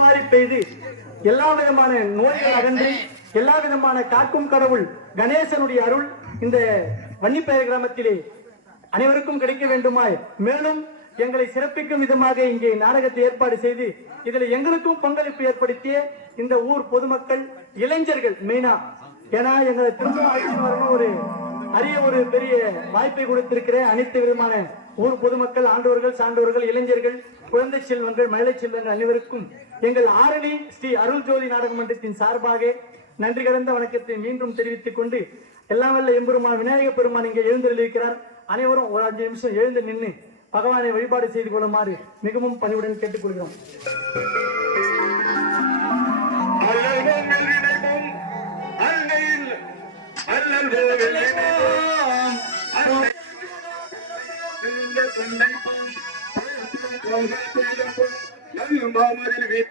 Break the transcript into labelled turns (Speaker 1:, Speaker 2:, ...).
Speaker 1: மாறி பெய்து எல்லா விதமான நோய்கள் அகன்றி எல்லா விதமான காக்கும் கடவுள் கணேசனுடைய அருள் இந்த வன்னிப்பெயர் கிராமத்திலே அனைவருக்கும் கிடைக்க வேண்டுமாய். மேலும் எங்களை சிறப்பிக்கும் விதமாக இங்கே நாடகத்தை ஏற்பாடு செய்து இதுல எங்களுக்கும் பங்களிப்பு ஏற்படுத்திய இந்த ஊர் பொதுமக்கள் இளைஞர்கள் மெயினா. ஏன்னா எங்களை திரும்ப ஒரு அரிய ஒரு பெரிய வாய்ப்பை கொடுத்திருக்கிற அனைத்து விதமான ஊர் பொதுமக்கள் ஆண்டவர்கள் சான்றோர்கள் இளைஞர்கள் குழந்தை செல்வங்கள் மழலை செல்வங்கள் அனைவருக்கும் எங்கள் ஆரணி ஸ்ரீ அருள் ஜோதி நாடக மன்றத்தின் சார்பாக நன்றி கடந்த வணக்கத்தை மீண்டும் தெரிவித்துக் கொண்டு எல்லாம் வல்ல எம்பெருமான் விநாயக பெருமான் இங்கே எழுந்தருளிருக்கிறார் அனைவரும் ஒரு அஞ்சு நிமிஷம் எழுந்து நின்று பகவானை வழிபாடு செய்து கொள்ளுமாறு மிகவும் பணிவுடன் கேட்டுக்கொள்கிறோம்.
Speaker 2: அல்லல்வோம் കൊല്ലം കൊല്ലം നബി മുഹമ്മദിൽ വീട്ടിൽ